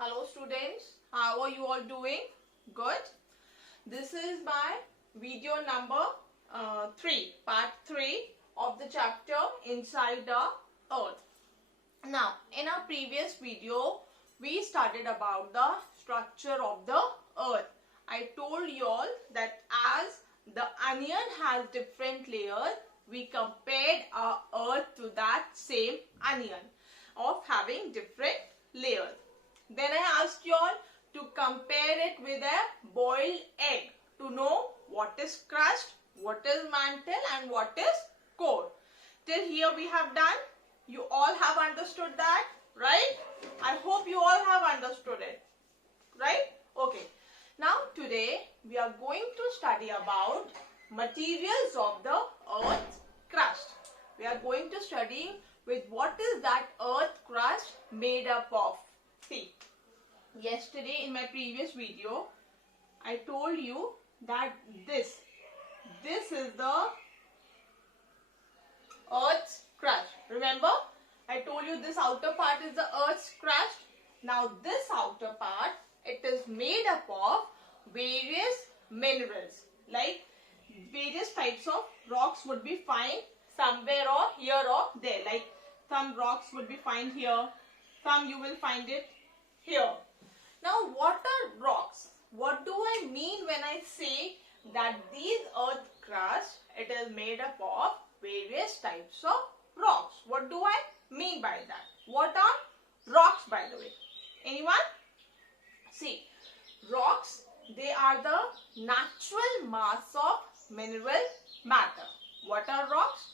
Hello students, how are you all doing? Good. This is my video number 3, part 3 of the chapter Inside the Earth. Now, in our previous video, we studied about the structure of the earth. I told you all that as the onion has different layers, we compared our earth to that same onion of having different layers. Then I asked you all to compare it with a boiled egg to know what is crust, what is mantle and what is core. Till here we have done. You all have understood that, right? I hope you all have understood it, right? Okay. Now today we are going to study about materials of the earth's crust. We are going to study with what is that earth crust made up of. See, yesterday in my previous video, I told you that this is the earth's crust. Remember, I told you this outer part is the earth's crust. Now this outer part, it is made up of various minerals. Like various types of rocks would be found somewhere or here or there. Like some rocks would be found here, some you will find it here. Now what are rocks? What do I mean when I say that these earth crust, it is made up of various types of rocks? What do I mean by that? What are rocks, by the way? Anyone? See, rocks, they are the natural mass of mineral matter. What are rocks?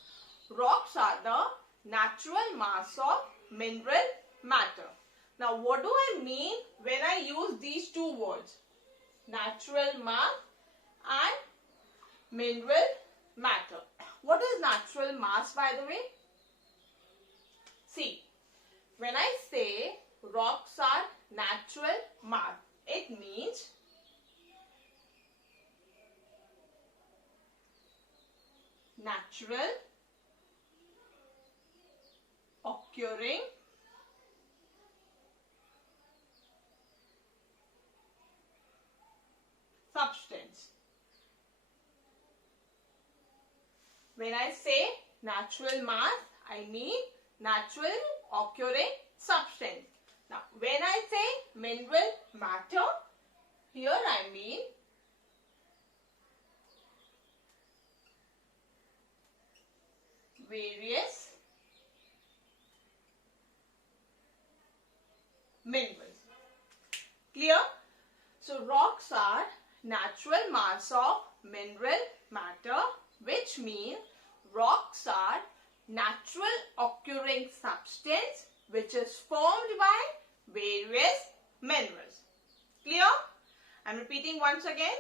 Rocks are the natural mass of mineral matter. Now, what do I mean when I use these two words? Natural mass and mineral matter. What is natural mass, by the way? See, when I say rocks are natural mass, it means natural occurring substance. When I say natural mass, I mean natural occurring substance. Now, when I say mineral matter, here I mean various minerals. Clear? So, rocks are natural mass of mineral matter, which means rocks are natural occurring substance which is formed by various minerals. Clear? I am repeating once again.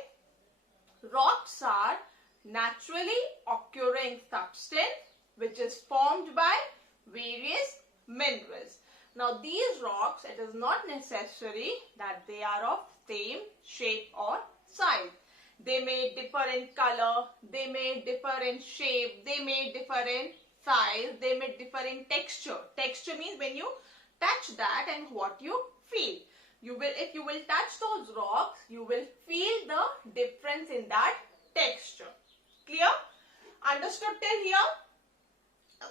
Rocks are naturally occurring substance which is formed by various minerals. Now these rocks, it is not necessary that they are of same shape or size. They may differ in color, they may differ in shape, they may differ in size, they may differ in texture. Texture means when you touch that and what you feel. If you will touch those rocks, you will feel the difference in that texture. Clear? Understood till here?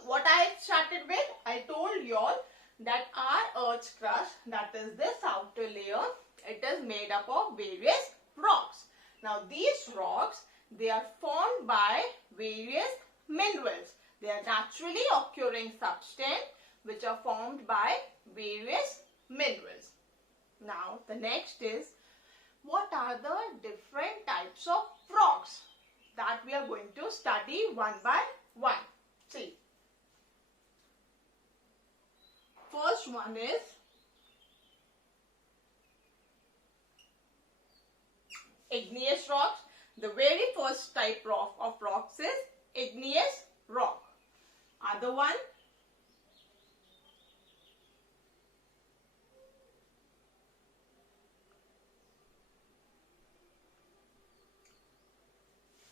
What I started with, I told you all that our earth's crust, that is this outer layer, it is made up of various rocks. Now these rocks, they are formed by various minerals. They are naturally occurring substance which are formed by various minerals. Now the next is, what are the different types of rocks that we are going to study one by one? See, first one is igneous rocks. The very first type of rocks is igneous rock. Other one,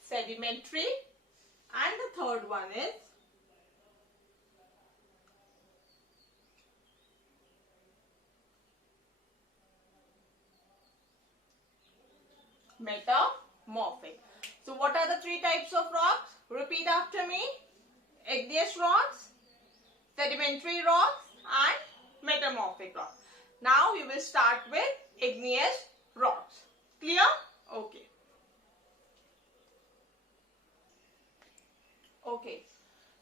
sedimentary, and the third one is metamorphic. So what are the three types of rocks? Repeat after me. Igneous rocks, sedimentary rocks and metamorphic rocks. Now we will start with igneous rocks. Clear? Okay. Okay.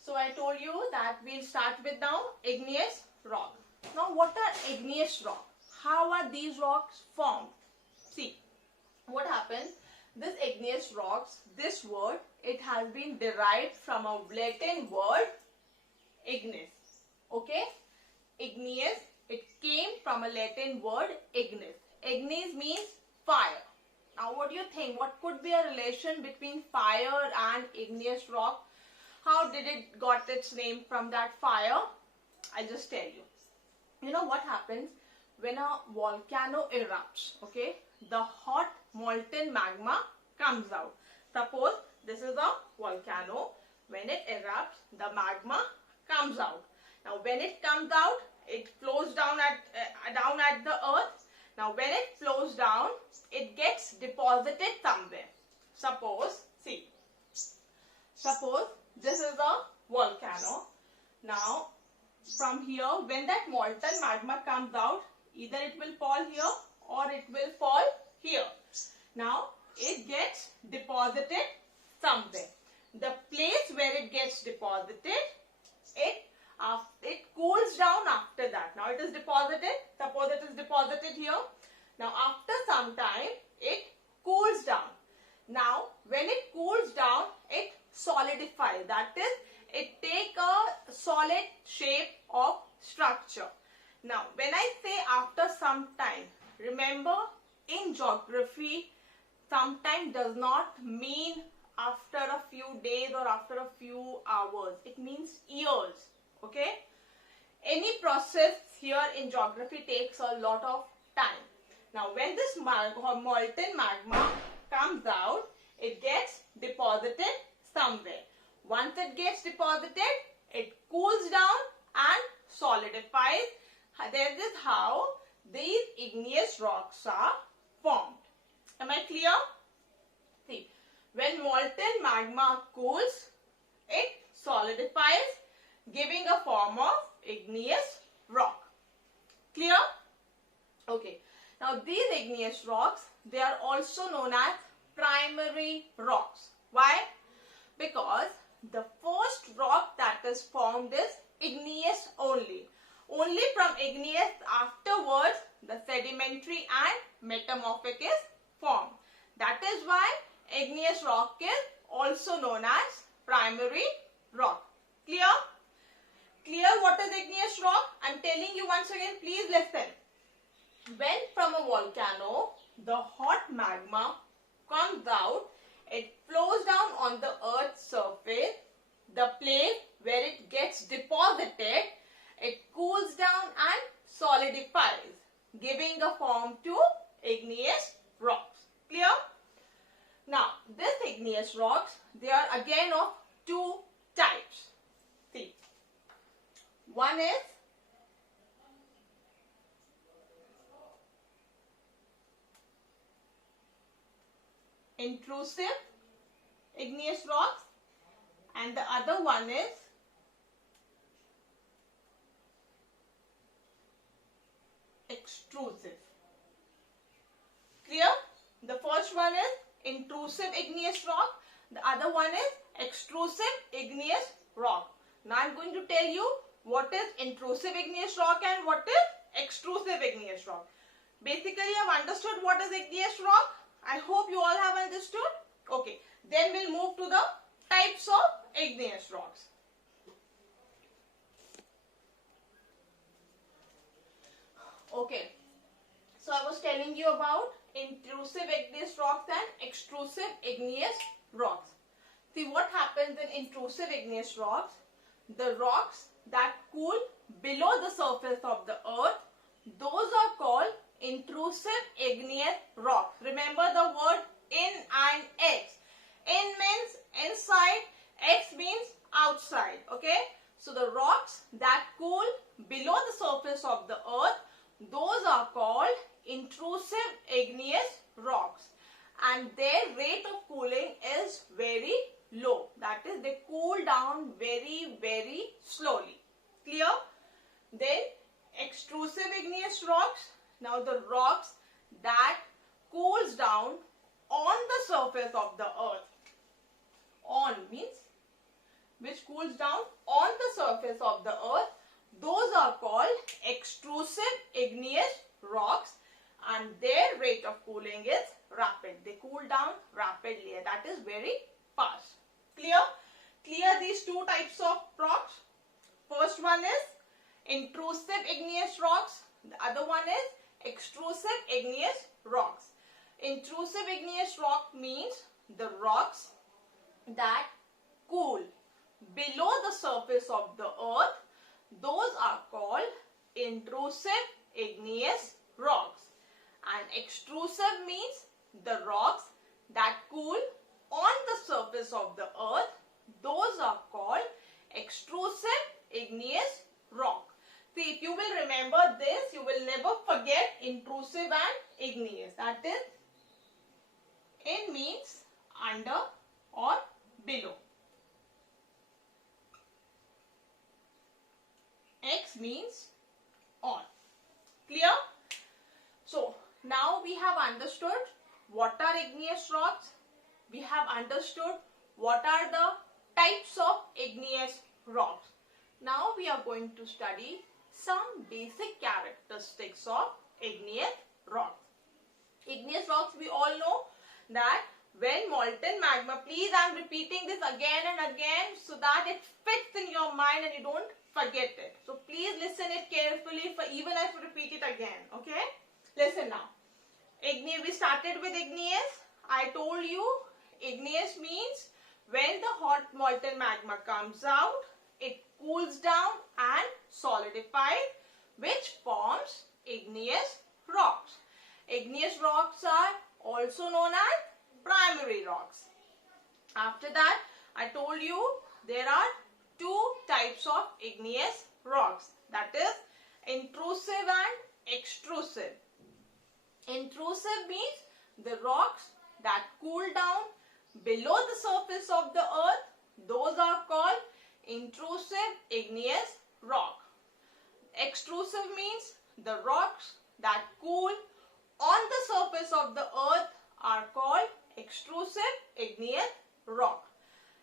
So I told you that we'll start with now igneous rock. Now what are igneous rocks? How are these rocks formed? See, what happens? This igneous rocks, this word, it has been derived from a Latin word ignis. Okay? Igneous, it came from a Latin word ignis. Ignis means fire. Now what do you think? What could be a relation between fire and igneous rock? How did it got its name from that fire? I'll just tell you. You know what happens when a volcano erupts? Okay? The hot molten magma comes out. Suppose this is a volcano. When it erupts, the magma comes out. Now when it comes out, it flows down at the earth. Now when it flows down, it gets deposited somewhere. Suppose this is a volcano. Now from here, when that molten magma comes out, either it will fall here or it will fall here. Now it gets deposited somewhere. The place where it gets deposited, it cools down after that. Now it is deposited. Suppose it is deposited here. Now after some time, it cools down. Now when it cools down, it solidifies. That is, it takes a solid shape of structure. Now when I say after some time, remember in geography, sometime does not mean after a few days or after a few hours. It means years. Okay? Any process here in geography takes a lot of time. Now when this molten magma comes out, it gets deposited somewhere. Once it gets deposited, it cools down and solidifies. This is how these igneous rocks are formed. Am I clear? See, when molten magma cools, it solidifies, giving a form of igneous rock. Clear? Okay. Now these igneous rocks, they are also known as primary rocks. Why? Because the first rock that is formed is igneous only. Only from igneous afterwards the sedimentary and metamorphic is formed. That is why igneous rock is also known as primary rock. Clear? Clear what is igneous rock? I am telling you once again, please listen. When from a volcano the hot magma comes out, it flows down on the earth's surface. The place where it gets deposited, it cools down and solidifies, giving a form to igneous rocks. Clear? Now, this igneous rocks, they are again of two types. See, one is intrusive igneous rocks and the other one is extrusive. Clear? The first one is intrusive igneous rock. The other one is extrusive igneous rock. Now I am going to tell you what is intrusive igneous rock and what is extrusive igneous rock. Basically, you have understood what is igneous rock. I hope you all have understood. Okay. Then we'll move to the types of igneous rocks. Okay. So I was telling you about intrusive igneous rocks and extrusive igneous rocks. See what happens in intrusive igneous rocks. The rocks that cool below the surface of the earth, those are called intrusive igneous rocks. Remember the word in and ex. In means inside, ex means outside. Okay. So the rocks that cool below the surface of the earth, those are called intrusive igneous rocks. and their rate of cooling is very low. That is, they cool down very, very slowly. Clear? Then extrusive igneous rocks. Now the rocks that cools down on the surface of the earth. On means which cools down on the surface of the earth. Those are called extrusive igneous rocks, and their rate of cooling is rapid. They cool down rapidly. That is very fast. Clear? Clear these two types of rocks. First one is intrusive igneous rocks. The other one is extrusive igneous rocks. Intrusive igneous rock means the rocks that cool below the surface of the earth. Those are called intrusive igneous rocks. And extrusive means the rocks that cool on the surface of the earth. Those are called extrusive igneous rock. See, if you will remember this, you will never forget intrusive and igneous. That is, in means under or below. X means on. Clear? So, now we have understood what are igneous rocks. We have understood what are the types of igneous rocks. Now we are going to study some basic characteristics of igneous rocks. Igneous rocks, we all know that when molten magma, please I am repeating this again and again so that it fits in your mind and you don't forget it. So please listen it carefully, for even if I repeat it again. Okay? Listen now. We started with igneous. I told you igneous means when the hot molten magma comes out, it cools down and solidifies, which forms igneous rocks. Igneous rocks are also known as primary rocks. After that, I told you there are two types of igneous rocks. That is intrusive and extrusive. Intrusive means the rocks that cool down below the surface of the earth. Those are called intrusive igneous rock. Extrusive means the rocks that cool on the surface of the earth are called extrusive igneous rock.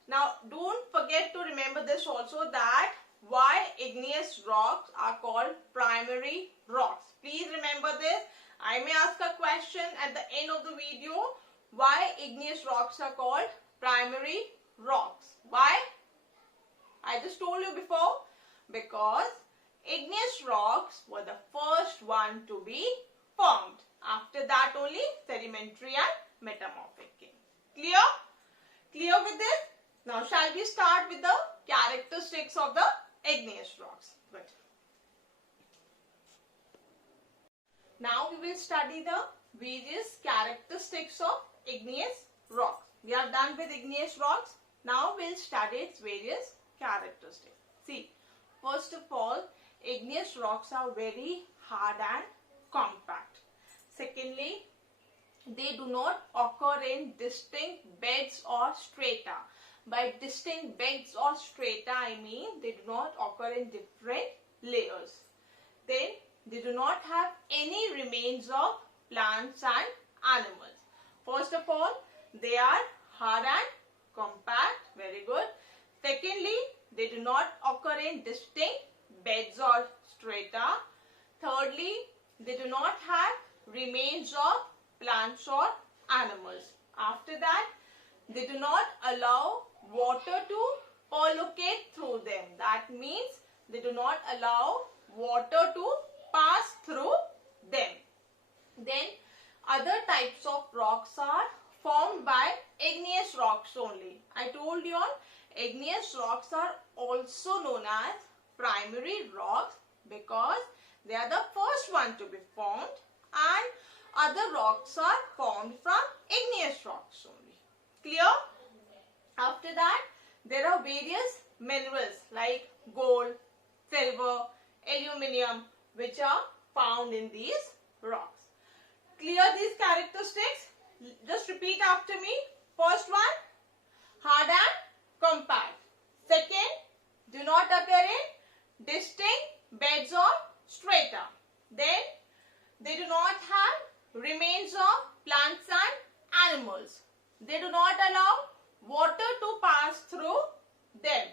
Now don't forget to remember this also, that why igneous rocks are called primary rocks. Please remember this. I may ask a question at the end of the video. Why igneous rocks are called primary rocks? Why? I just told you before. Because igneous rocks were the first one to be formed. After that only sedimentary and metamorphic came. Clear? Clear with this? Now shall we start with the characteristics of the igneous rocks? Good. Now we will study the various characteristics of igneous rocks. We are done with igneous rocks. Now we will study its various characteristics. See, first of all, igneous rocks are very hard and compact. Secondly, they do not occur in distinct beds or strata. By distinct beds or strata, I mean they do not occur in different layers. Then, they do not have any remains of plants and animals. First of all, they are hard and compact. Very good. Secondly, they do not occur in distinct beds or strata. Thirdly, they do not have remains of plants or animals. After that, they do not allow water to percolate through them. That means they do not allow water to pass through them. Then other types of rocks are formed by igneous rocks only. I told you all, igneous rocks are also known as primary rocks because they are the first one to be formed, and other rocks are formed from igneous rocks only. Clear? After that, there are various minerals like gold, silver, aluminium, which are found in these rocks. Clear these characteristics? Just repeat after me. First one, hard and compact. Second, do not occur in distinct beds or strata. Then, they do not have remains of plants and animals. They do not allow water to pass through them.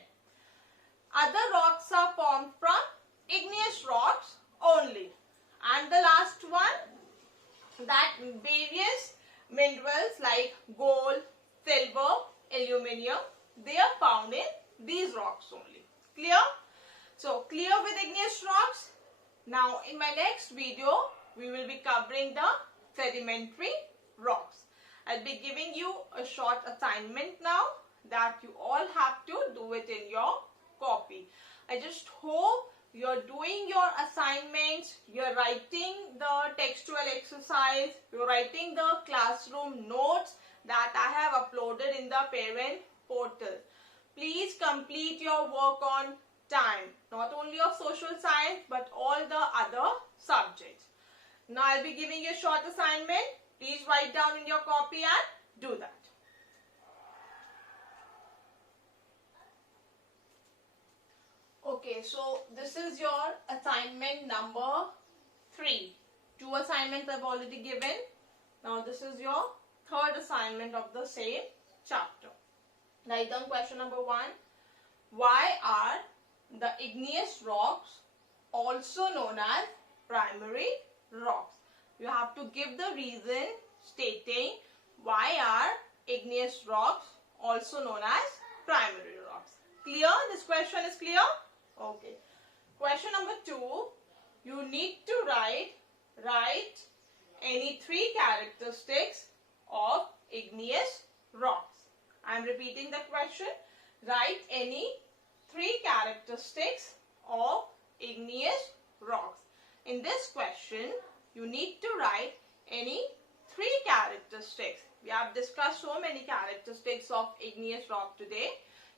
Other rocks are formed from igneous rocks only. And the last one, that various minerals like gold, silver, aluminium, they are found in these rocks only. Clear? So, clear with igneous rocks. Now, in my next video, we will be covering the sedimentary rocks. I'll be giving you a short assignment now that you all have to do it in your copy. I just hope you're doing your assignments, you're writing the textual exercise, you're writing the classroom notes that I have uploaded in the parent portal. Please complete your work on time, not only of social science but all the other subjects. Now I'll be giving you a short assignment. Please write down in your copy and do that. Okay, so this is your assignment number 3. 2 assignments I've already given. Now this is your third assignment of the same chapter. Write down question number 1. Why are the igneous rocks also known as primary rocks? You have to give the reason stating why are igneous rocks also known as primary rocks. Clear? This question is clear? Okay. Question number 2. You need to write any 3 characteristics of igneous rocks. I am repeating the question. Write any 3 characteristics of igneous rocks. In this question, you need to write any 3 characteristics. We have discussed so many characteristics of igneous rock today.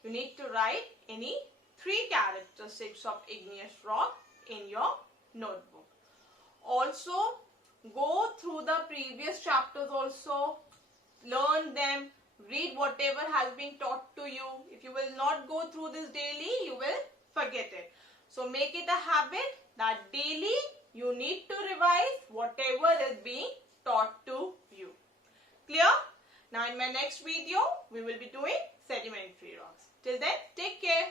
You need to write any 3 characteristics of igneous rock in your notebook. Also, go through the previous chapters also, learn them, read whatever has been taught to you. If you will not go through this daily, you will forget it. So make it a habit that daily you need to revise whatever is being taught to you. Clear? Now in my next video, we will be doing sedimentary rocks. Till then, take care.